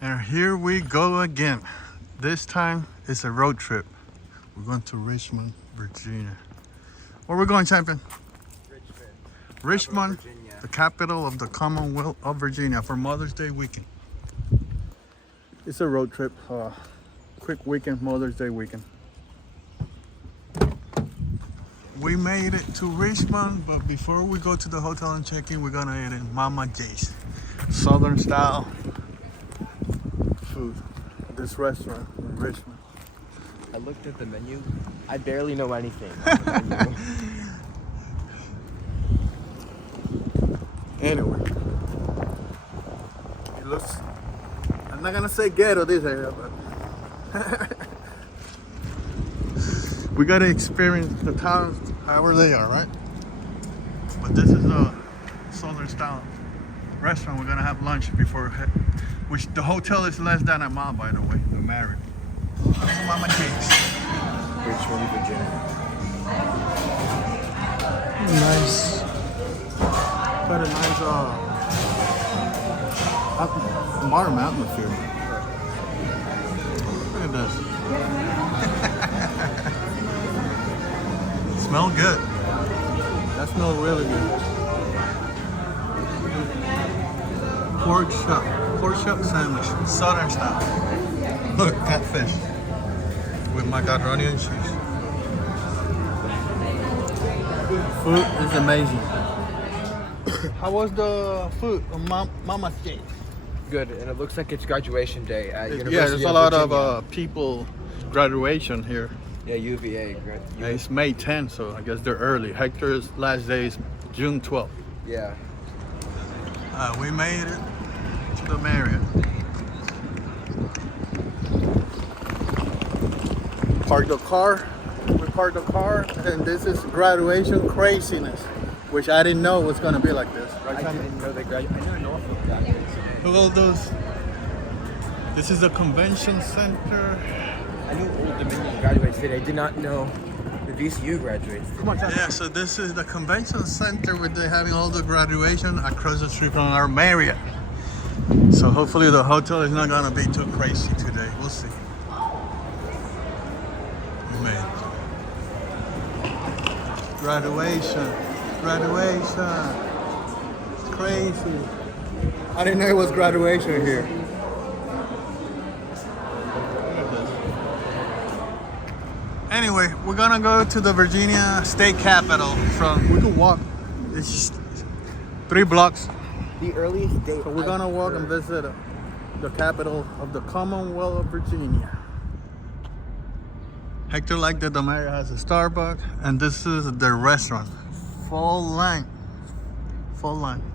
And here we go again. This time it's a road trip. We're going to Richmond, Virginia. Where we going, champion? Richmond, Virginia. the capital of the Commonwealth of Virginia, for Mother's Day weekend. It's a road trip, quick weekend, Mother's Day weekend. We made it to Richmond, but before we go to the hotel and check in, we're gonna eat in Mama J's, Southern style food. This restaurant in Richmond. I looked at the menu. I barely know anything on the menu. Anyway, it looks, I'm not gonna say ghetto this area, but we gotta experience the towns however they are, right? But this is a Southern style restaurant. We're gonna have lunch before, which the hotel is less than a mile, by the way. We're married. Mama J's. Richmond, Virginia. Nice. Got a nice modern atmosphere. Look at this. Smell good. That smells really good. Pork chop sandwich, Southern style. Look, catfish with macaroni and cheese. Food is amazing. How was the food on Mama's Day? Good, and it looks like it's graduation day at University Yeah, there's a lot Virginia. of people graduation here. Yeah, UVA. It's May 10th, so I guess they're early. Hector's last day is June 12th. Yeah. We made it to the Marriott. We parked the car, and this is graduation craziness, which I didn't know was gonna be like this. Right, I Simon? didn't know they graduated. I knew Norfolk graduated. Look at all those. This is the convention center. I knew Old Dominion graduates today. I did not know the VCU graduates today. Come on, yeah, so this is the convention center where they're having all the graduation across the street from our Marriott. So hopefully the hotel is not gonna be too crazy today. We'll see. Man. Graduation. It's crazy. I didn't know it was graduation here. Anyway, we're gonna go to the Virginia state capitol we could walk. It's just 3 blocks. The earliest date. So we're gonna walk and visit the capital of the Commonwealth of Virginia. Hector liked that the Marriott has a Starbucks, and this is their restaurant. Full line.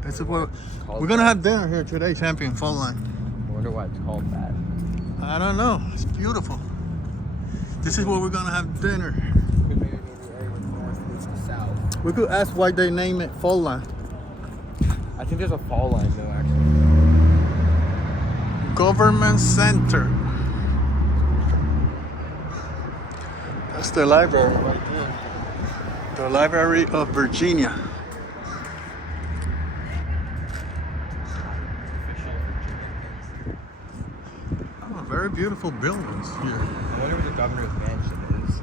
This is where we're gonna have dinner here today, champion. Full line. I wonder why it's called that. I don't know. It's beautiful. This is where we're gonna have dinner. Maybe the area with north meets the south. We could ask why they name it Full Line. I think there's a fall line though, actually. Government Center. That's the library right there. The Library of Virginia. Oh, very beautiful buildings here. I wonder where the governor's mansion is.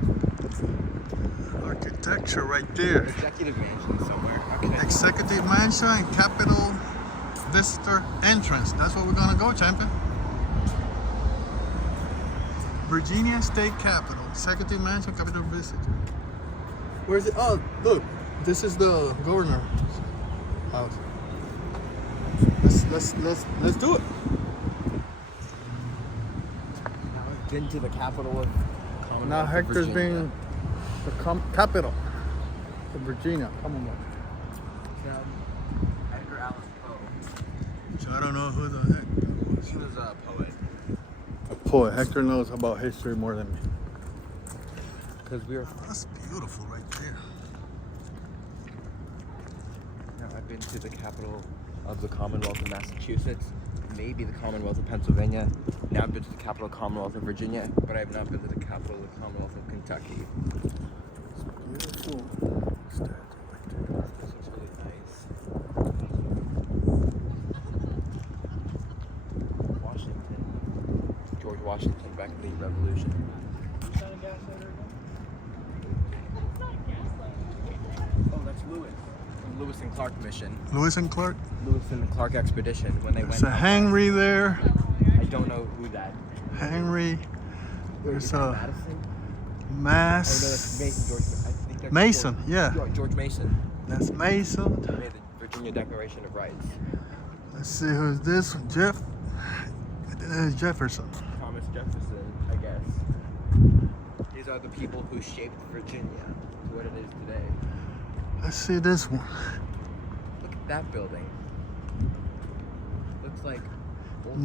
Architecture right there. Executive mansion somewhere. Okay. Executive Mansion and Capitol Visitor Entrance. That's where we're gonna go, champion. Virginia State Capitol, Executive Mansion, Capitol Visitor. Where's it? Oh, look, this is the governor's house. Let's do it. Now we've been to the capital of Commonwealth. Now of Hector's Virginia. being the capital of Virginia, Commonwealth. Edgar Allan Poe. So I don't know who the heck that was. He was a poet. A poet. Hector knows about history more than me. Because we were. That's beautiful right there. Now I've been to the capital of the Commonwealth of Massachusetts, maybe the Commonwealth of Pennsylvania. Now I've been to the capital Commonwealth of Virginia, but I have not been to the capital of the Commonwealth of Kentucky. It's beautiful. This looks really nice. Washington. Washington back in the Revolution. Oh, that's Lewis. From Lewis and Clark mission. Lewis and Clark? Lewis and Clark expedition when they There's went. a Henry there. I don't know who that. Henry. There's Is that a Madison? Mass. Oh no, that's Mason. George. I think that's Mason, George, yeah. George Mason. That's Mason. Who made the Virginia Declaration of Rights. Let's see who's this one. Jeff. I think that's Jefferson. Thomas Jefferson, I guess. These are the people who shaped Virginia to what it is today. Let's see this one. Look at that building. Looks like old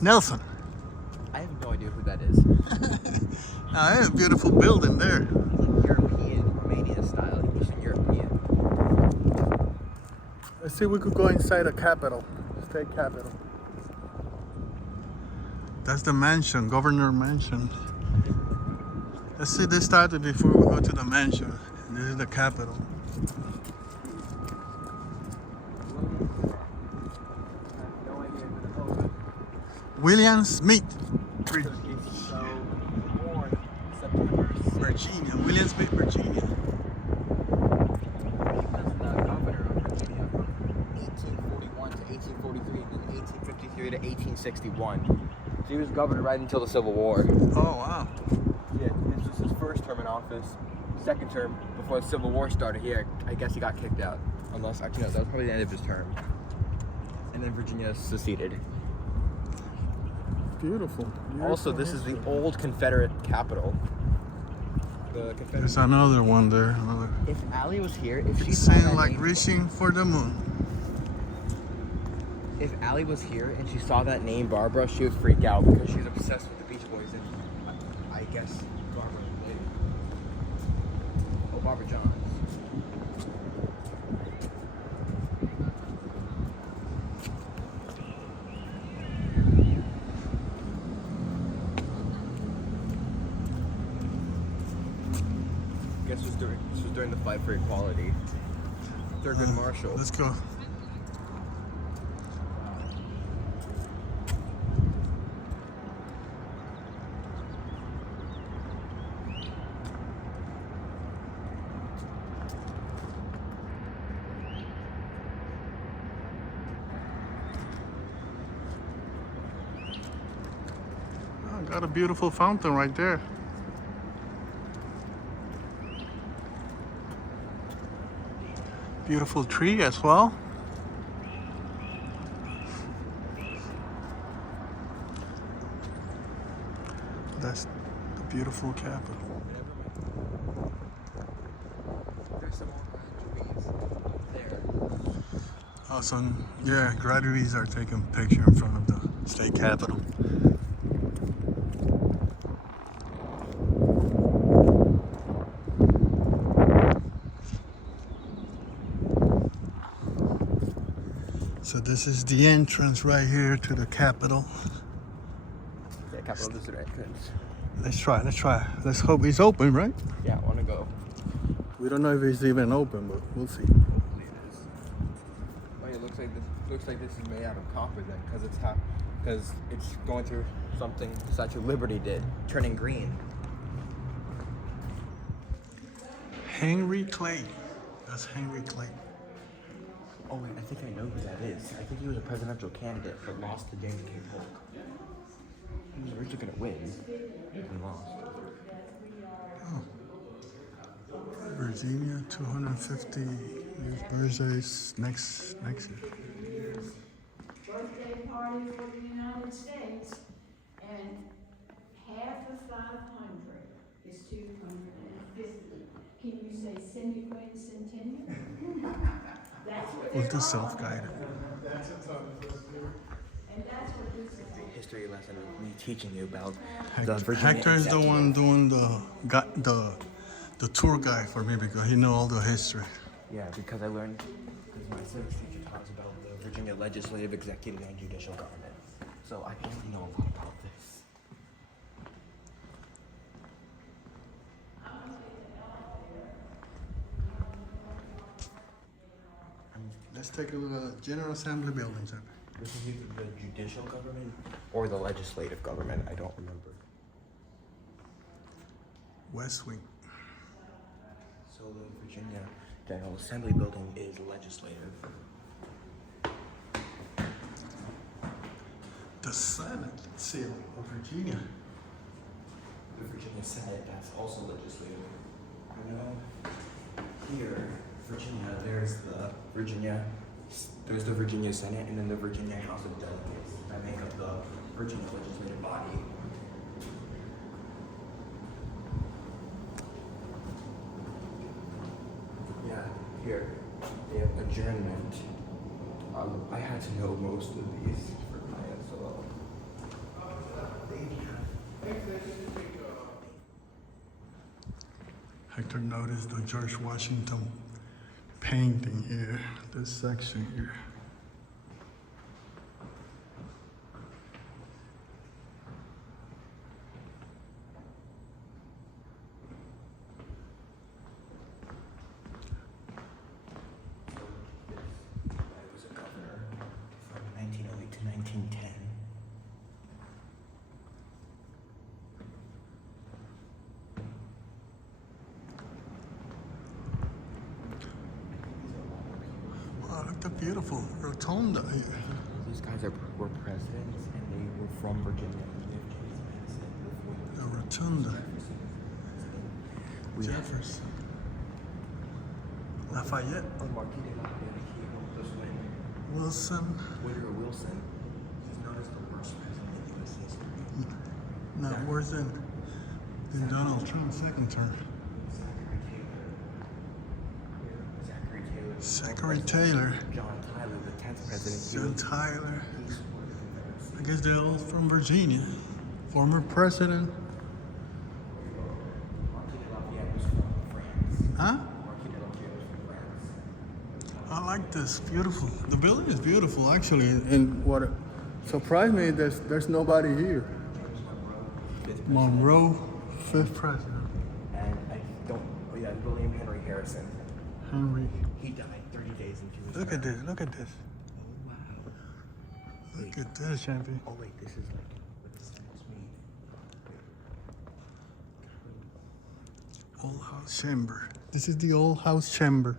Nelson. I have no idea who that is. Now, that's a beautiful building there. Like European, Romania style, Eastern European. Let's see if we could go inside the Capitol, state Capitol. That's the mansion, Governor Mansion. Let's see this started before we go to the mansion. This is the Capitol. No idea who the William Smith, So, born September 6th. Virginia. William Smith, Virginia. That's the governor of Virginia from 1841 to 1843, and then 1853 to 1861. So he was governor right until the Civil War. Oh, wow. Yeah, this was his first term in office. Second term, before the Civil War started, I guess he got kicked out. Unless, actually, no, that was probably the end of his term. And then Virginia seceded. Beautiful. Also, this is the old Confederate capital. The Confederate. There's another one there. Another. If Allie was here, if she It's saw saying that like name, reaching for the moon. if Allie was here and she saw that name Barbara, she would freak out because she's obsessed with the Beach Boys and I guess Barbara. Oh, Barbara Johns. Guess this was during the fight for equality. Thurgood Marshall. Let's go. Oh, got a beautiful fountain right there. Beautiful tree as well. That's the beautiful Capitol. There's some more trees there. Oh, some, yeah, graduates are taking a picture in front of the state Capitol. So this is the entrance right here to the Capitol. Yeah, Capitol Visitor entrance. Let's try. Let's hope it's open, right? Yeah, I want to go. We don't know if it's even open, but we'll see. Hopefully it is. Oh, it looks like this is made out of copper then, because it's going through something the Statue of Liberty did, turning green. Henry Clay. That's Henry Clay. Oh wait, I think I know who that is. I think he was a presidential candidate but lost to James K. Polk. He was originally gonna win and lost. Oh. Virginia, 250 years birthdays next year. Birthday party for the United States, and half of 500 is 250. Can you say semiquated centennial? That's what We'll they're do all self-guided. And that's what this is. History lesson of me teaching you about the Virginia. Hector is the one doing the tour guide for me because he know all the history. Yeah, because I learned, because my civics teacher taught us about the Virginia legislative, executive, and judicial government. So I really know a lot about this. Let's take a look at the General Assembly building, sir. This is either the judicial government or the legislative government. I don't remember. West Wing. So the Virginia General Assembly building is legislative. The Senate seal of Virginia. The Virginia Senate, that's also legislative. You know, here, Virginia, there's the Virginia Senate and then the Virginia House of Delegates that make up the Virginia legislative body. Yeah, here, they have adjournment. I had to know most of these for my SOL. Hector noticed the George Washington painting here, this section here. I was a governor from 1908 to 1910. Wow, look at the beautiful rotunda here. These guys were presidents and they were from Virginia. The rotunda. We have Jefferson. Lafayette. Marquis de Lafayette, he helped us win. Wilson. Woodrow Wilson, he's known as the worst president in U.S. history. Not worse than Donald Trump's second term. Zachary Taylor. Zachary Taylor. John Tyler, the 10th president. John Tyler. He supported the Confederacy. I guess they're all from Virginia. Former president. Marquis de Lafayette was from France. Huh? Marquis de Lafayette was from France. I like this. Beautiful. The building is beautiful, actually. And what surprised me, there's nobody here. Monroe, fifth president. And I don't, William Henry Harrison. Henry. He died 30 days into his Look term. at this. Look at this. Oh, wow. Look at this, champion. Oh, wait, this is like what the stamps mean. Old House Chamber. This is the Old House Chamber.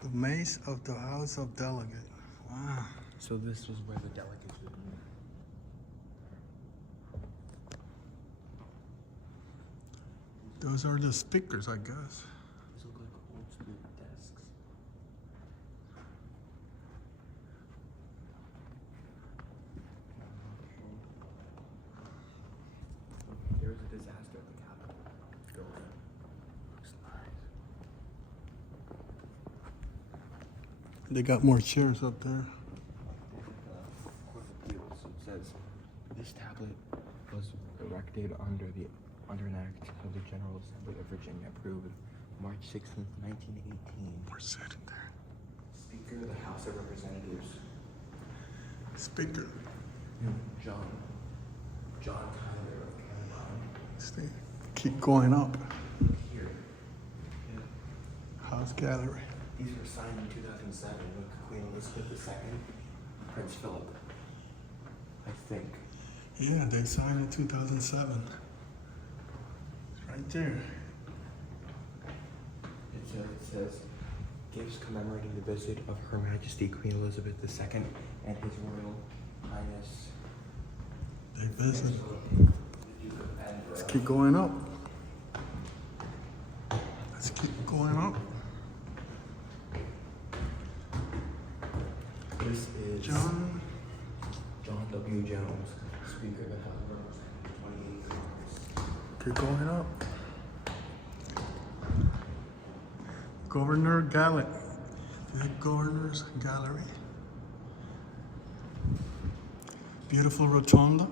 The maze of the House of Delegates. Wow. So this was where the delegates would meet. Those are the speakers, I guess. These look like old school desks. There was a disaster at the Capitol. Go in. Looks nice. They got more chairs up there. Court of Appeals. It says this tablet was erected under an act of the General Assembly of Virginia approved March 16th, 1918. We're sitting there. Speaker of the House of Representatives. Speaker. John Tyler of Canada. Stay. Keep going up. Here. House Gallery. These were signed in 2007 with Queen Elizabeth II, Prince Philip. I think. Yeah, they signed in 2007. It's right there. It says, gifts commemorating the visit of Her Majesty Queen Elizabeth II and His Royal Highness. They visit. The Duke of Edinburgh. Let's keep going up. Let's keep going up. This is John. John W. Jones, Speaker of the House of Representatives, 28th Congress. Keep going up. Governor Gallery. The Governor's Gallery. Beautiful rotunda.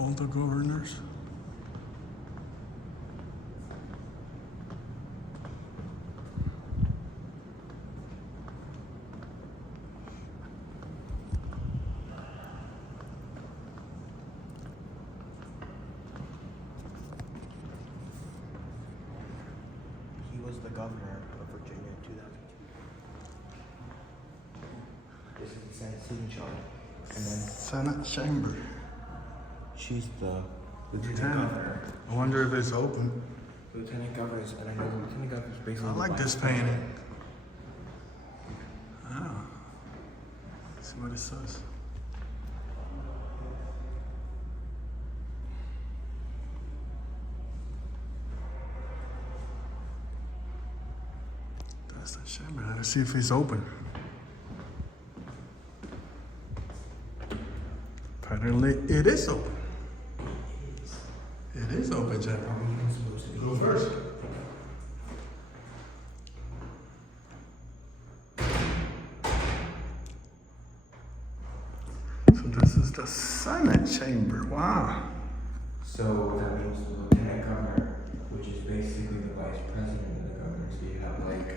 All the governors. He was the governor of Virginia in 2002. This is the Senate seating chart. And then Senate chamber. she's the lieutenant Lieutenant. governor. I wonder if it's open. Lieutenant governors, and I know the lieutenant governor is basically I the like vice this president. painting. Oh. See what it says. That's the chamber. Let's see if it's open. Apparently, it is open. It is open, chamber. Go first. So this is the Senate chamber. Wow. So that means the lieutenant governor, which is basically the vice president of the governor. So you have like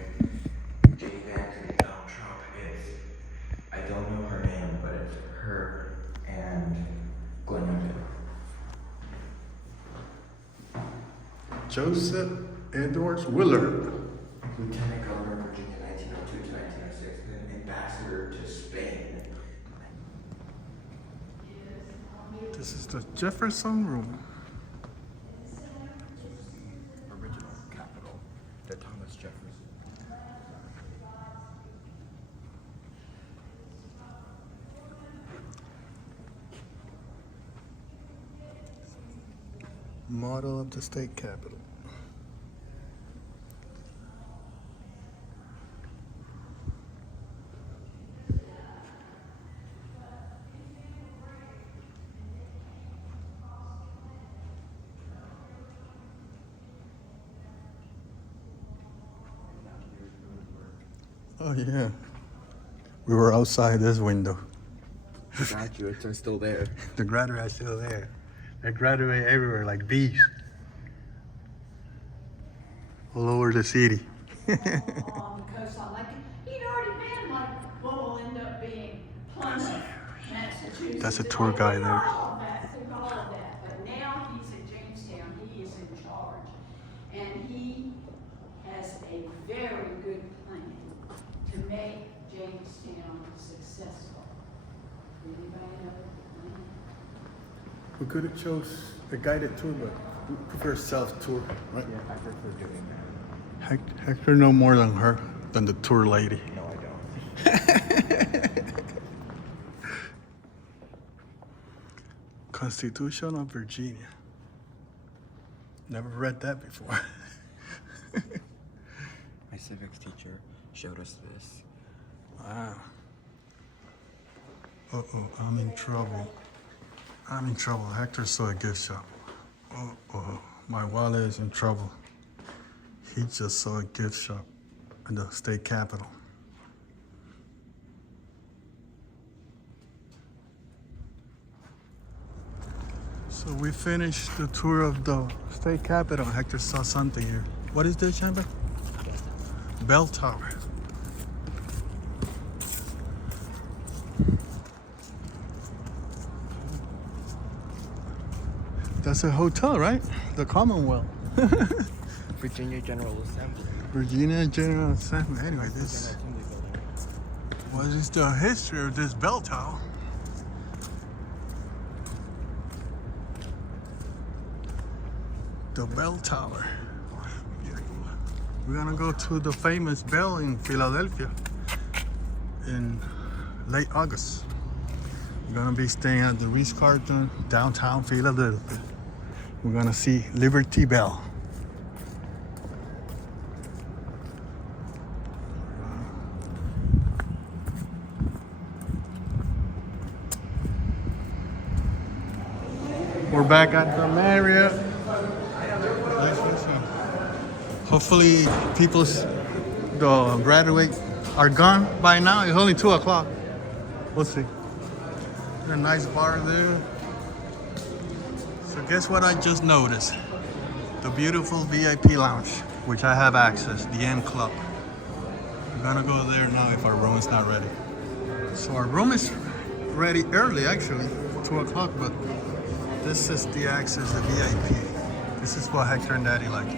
J. Vance and Donald Trump. I don't know her name, but it's her and Glenn Youngkin. Joseph Edwards Willard. Lieutenant governor of Virginia 1902 to 1906, then ambassador to Spain. This is the Jefferson Room. Original capital, the Thomas Jefferson. Model of the state capitol. Oh yeah. We were outside this window. The graduates are still there. The graduates are still there. They graduate everywhere like bees. All over the city. On the coastline, like, he'd already been like what will end up being Plymouth, Massachusetts. That's a tour guide there. All of that, all of that. But now he's at Jamestown, he is in charge. And he has a very good plan to make Jamestown successful. Anybody know the plan? We could have chose a guided tour, but we prefer self-tour, right? Yeah, I prefer doing that. Hector know more than the tour lady. No, I don't. Constitution of Virginia. Never read that before. My civics teacher showed us this. Wow. Uh-oh, I'm in trouble. I'm in trouble. Hector saw a gift shop. Uh-oh, my wallet is in trouble. He just saw a gift shop in the state capitol. So we finished the tour of the state capitol. Hector saw something here. What is this, Chamber? Bell Tower. That's a hotel, right? The Commonwealth. Virginia General Assembly. Virginia General Assembly. Anyway, this General Assembly building. what is the history of this bell tower? The bell tower. We're gonna go to the famous bell in Philadelphia in late August. We're gonna be staying at the Ritz-Carlton, downtown Philadelphia. We're gonna see Liberty Bell. We're back at the Marriott. Hopefully the graduates are gone by now. It's only 2 o'clock. We'll see. A nice bar there. So guess what I just noticed? The beautiful VIP lounge, which I have access, the M Club. We're gonna go there now if our room is not ready. So our room is ready early actually, 2 o'clock, but this is the access, the VIP. This is what Hector and Daddy like.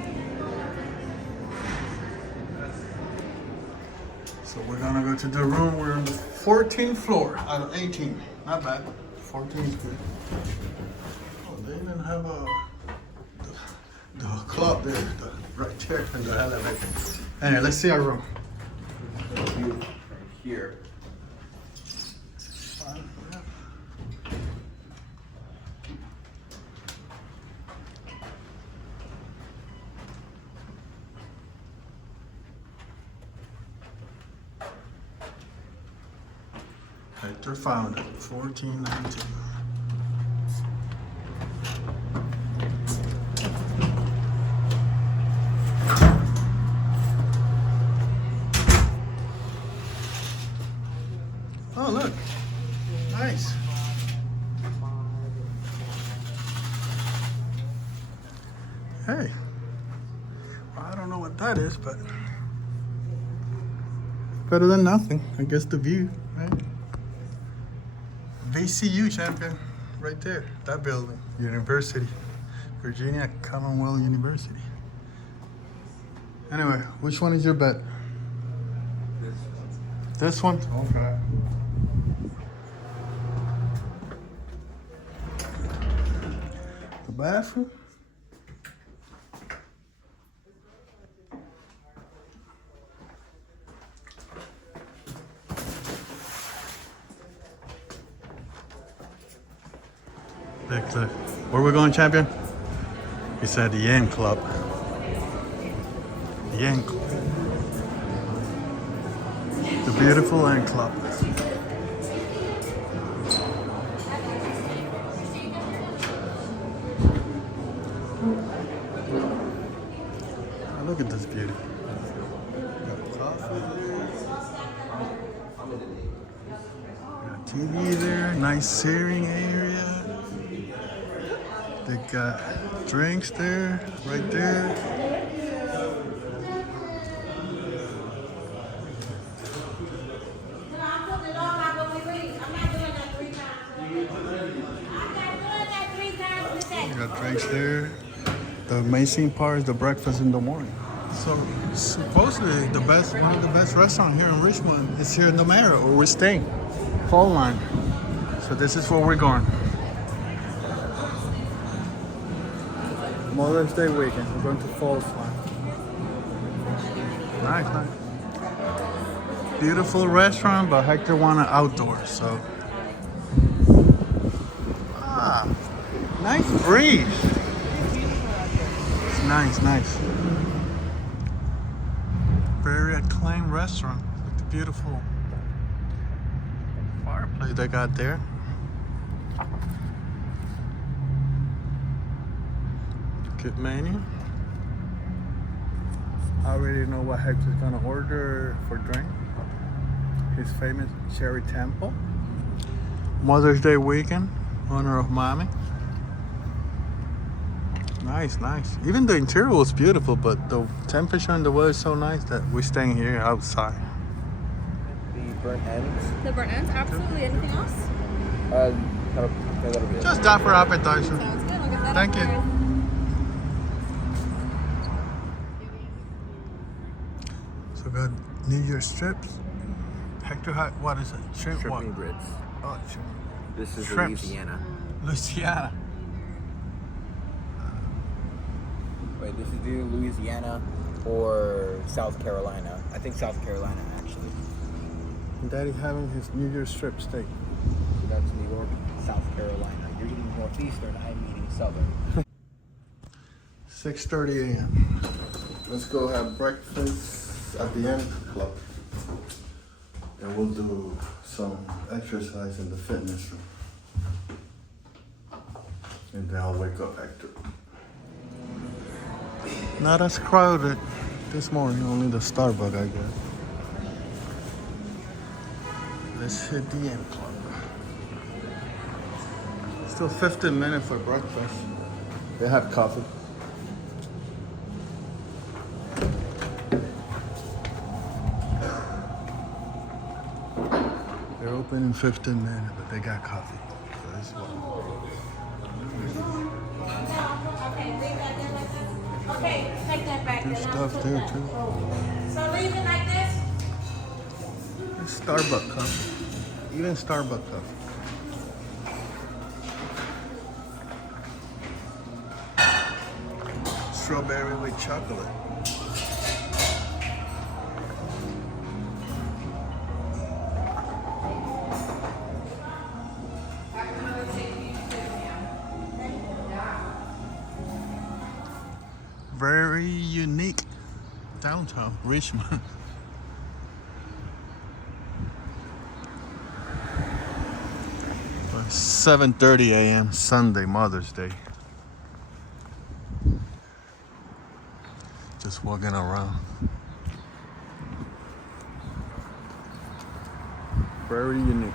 So we're gonna go to the room. We're on the 14th floor out of 18. Not bad. 14 is good. Oh, they even have the club there, right there in the elevator. Anyway, let's see our room. Right here. Hector found it, 1419. Oh, look. Nice. Hey. Well, I don't know what that is, but better than nothing. I guess the view, right? VCU champion, right there. That building, University, Virginia Commonwealth University. Anyway, which one is your bet? This one? Okay. The bathroom? Big cliff. Where we going, champion? He said the Yen Club. The Yen Club. The beautiful Yen Club. Oh, look at this beauty. Got coffee there. Got TV there. Nice seating area. They got drinks there, right there. They got drinks there. The amazing part is the breakfast in the morning. So supposedly one of the best restaurants here in Richmond is here in the Marriott, where we're staying. Fall line. So this is where we're going. Mother's Day weekend. We're going to Falls Line. Nice, nice. Beautiful restaurant, but Hector wanted outdoors, so. Ah, nice breeze. It's nice, nice. Very acclaimed restaurant with the beautiful fireplace they got there. Good menu. I already know what Hector's gonna order for drink. His famous cherry temple. Mother's Day weekend, honor of mommy. Nice, nice. Even the interior was beautiful, but the temperature and the weather is so nice that we're staying here outside. The burnt ends. The burnt ends? Absolutely. Anything else? That'll be it. Just that for appetizer. Sounds good. I'll get that. Thank you. up So got New Year's strips. Hector, what is it? Shrimp what? Shrimp grits. Oh, shrimp. This is Shrimps. Louisiana. Louisiana. Wait, this is either Louisiana or South Carolina. I think South Carolina, actually. Daddy having his New Year's strip steak. So that's New York, South Carolina. You're eating northeastern, I'm eating southern. 6:30 a.m. Let's go have breakfast at the Yen Club. And we'll do some exercise in the fitness room. And then I'll wake up Hector. Not as crowded this morning, only the Starbucks, I guess. Let's hit the Yen Club. Still 15 minutes for breakfast. They have coffee. They're open in 15 minutes, but they got coffee. So this is what. Okay, take that back. There's stuff there too. So leave it like this. It's Starbucks coffee. Even Starbucks coffee. Strawberry with chocolate. Very unique downtown Richmond. It's 7:30 a.m. Sunday, Mother's Day. Just walking around. Very unique.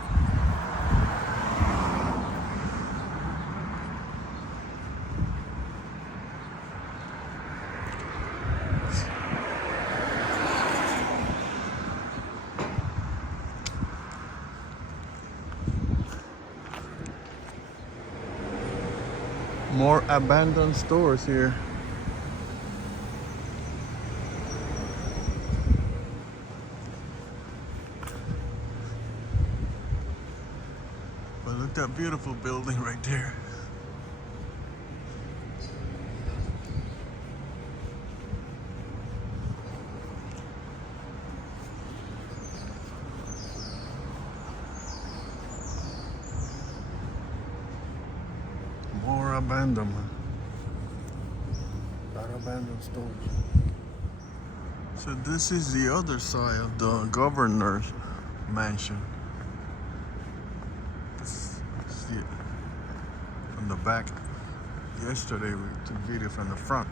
More abandoned stores here. But look at that beautiful building right there. More abandonment. A lot of abandoned stores. So this is the other side of the governor's mansion. This is it from the back. Yesterday we took video from the front.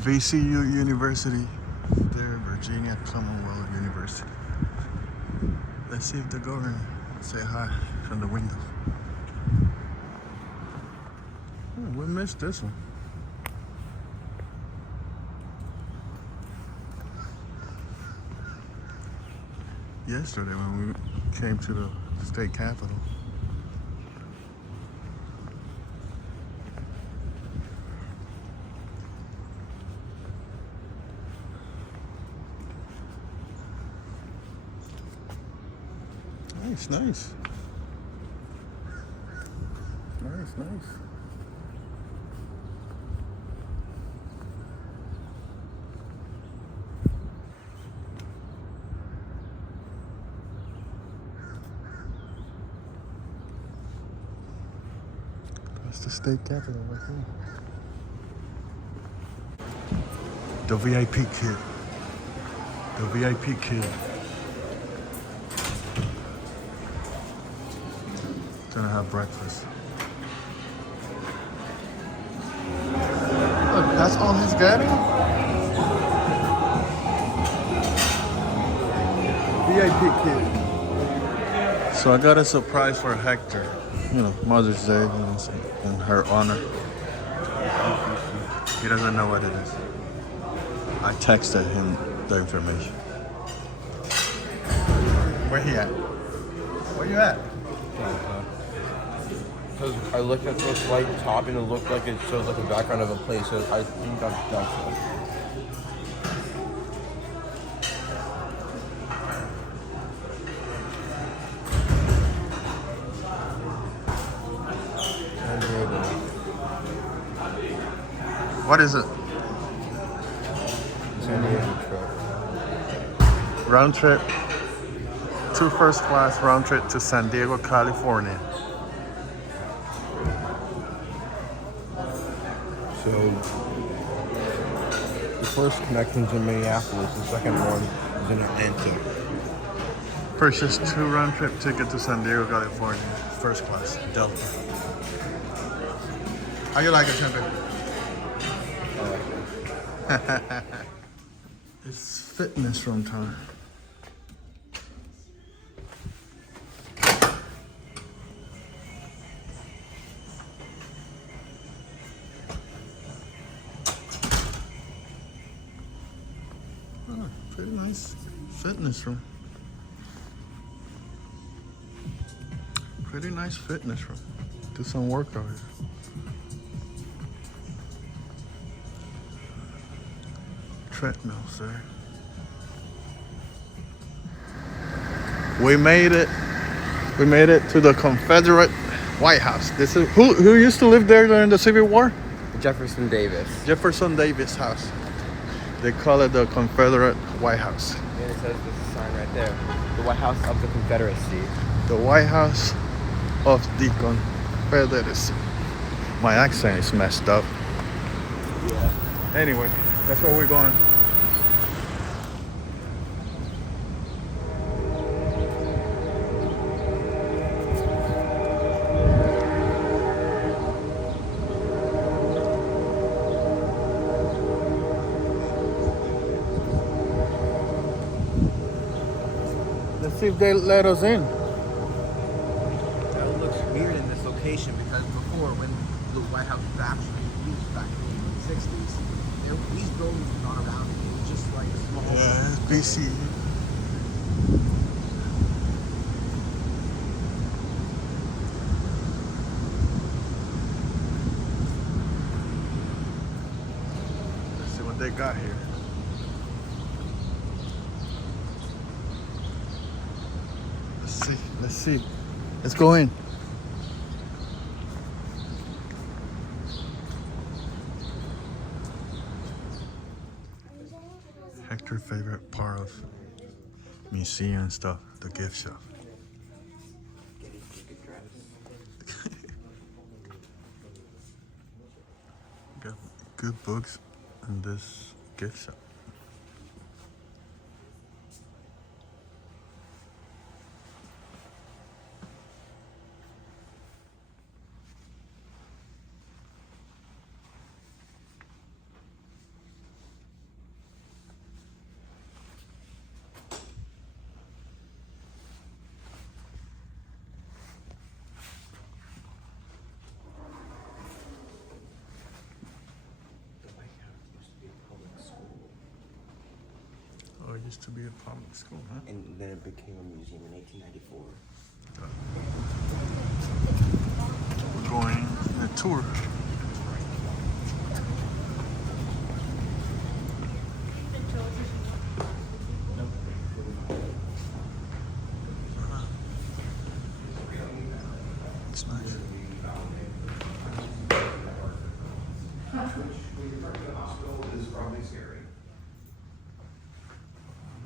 VCU University, there, Virginia Commonwealth University. Let's see if the governor say hi from the window. Oh, we missed this one. Yesterday when we came to the state capitol. Nice, nice. Nice, nice. That's the state capitol right there. The VIP kid. The VIP kid. Gonna have breakfast. Look, that's all he's getting? VIP kid. So I got a surprise for Hector. You know, Mother's Day, you know, so in her honor. He doesn't know what it is. I texted him the information. Where he at? Where you at? Because I looked at this white top and it looked like it shows like the background of a place, so I think that's it. What is it? San Diego trip. Round trip. 2 first class round trip to San Diego, California. So the first connection's in Minneapolis, the second one is in Atlanta. Purchased 2 round trip ticket to San Diego, California. First class, Delta. How you like it, champion? It's fitness room time. Pretty nice fitness room. Pretty nice fitness room. Do some workout here. Treadmills there. We made it. We made it to the Confederate White House. This is who used to live there during the Civil War? Jefferson Davis. Jefferson Davis House. They call it the Confederate White House. And it says this sign right there. The White House of the Confederacy. The White House of the Confederacy. My accent is messed up. Yeah. Anyway, that's where we're going. Let's see if they let us in. That looks weird in this location because before, when the White House was actually used back in the 60s, these buildings were not around. It was just like small. Yeah, it's BC. Let's see what they got here. Let's see. Let's go in. Hector's favorite part of museum stuff, the gift shop. Got good books in this gift shop. Oh, it used to be a public school, huh? And then it became a museum in 1894. We're going on a tour. It's nice. Is probably scary.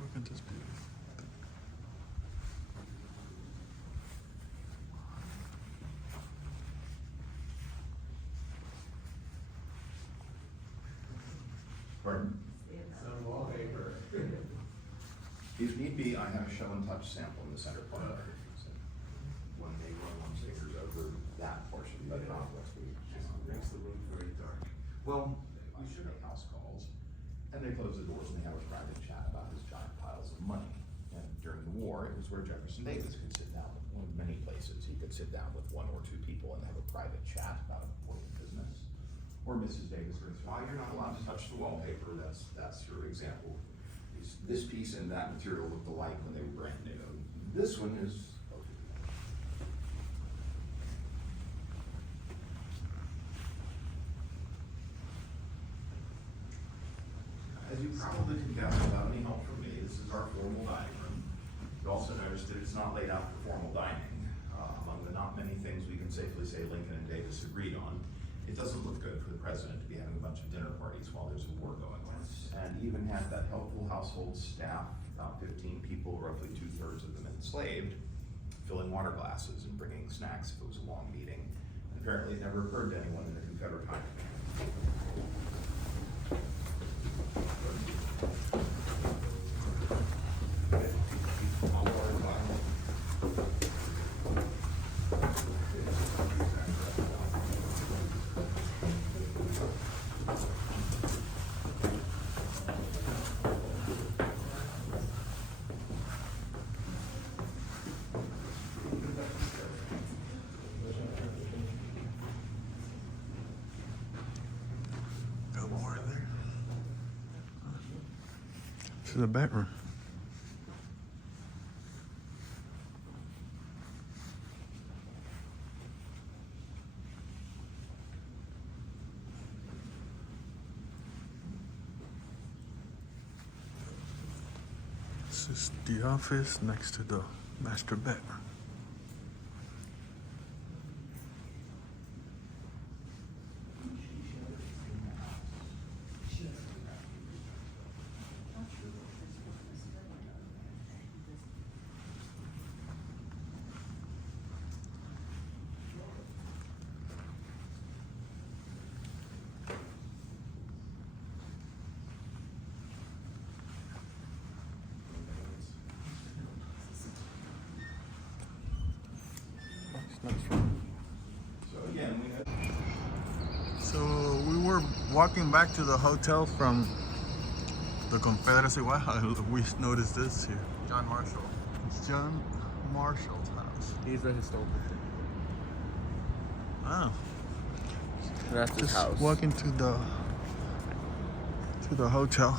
Look at this beautiful. Pardon? Some wallpaper. If need be, I have a show and touch sample in the center part. When they run one stickers over that portion, but not what's makes the room very dark. Well, we should make house calls, and they close the doors and they have a private chat about his giant piles of money. And during the war, it was where Jefferson Davis could sit down with one of many places. He could sit down with one or two people and have a private chat about important business. Or Mrs. Davis goes, "Why you're not allowed to touch the wallpaper?" That's your example. This piece and that material looked alike when they were brand new. This one is. As you probably can guess without any help from me, this is our formal dining room. You also noticed that it's not laid out for formal dining. Among the not many things we can safely say Lincoln and Davis agreed on, it doesn't look good for the president to be having a bunch of dinner parties while there's a war going on. And even have that helpful household staff, about 15 people, roughly 2/3 of them enslaved, filling water glasses and bringing snacks if it was a long meeting. And apparently it never occurred to anyone in the Confederate time. to the bedroom. This is the office next to the master bedroom. So again, we had. So we were walking back to the hotel from the Confederacy. Wow, we noticed this here. John Marshall. It's John Marshall's house. He's a historical figure. Wow. And that's his Just house. walking to the hotel.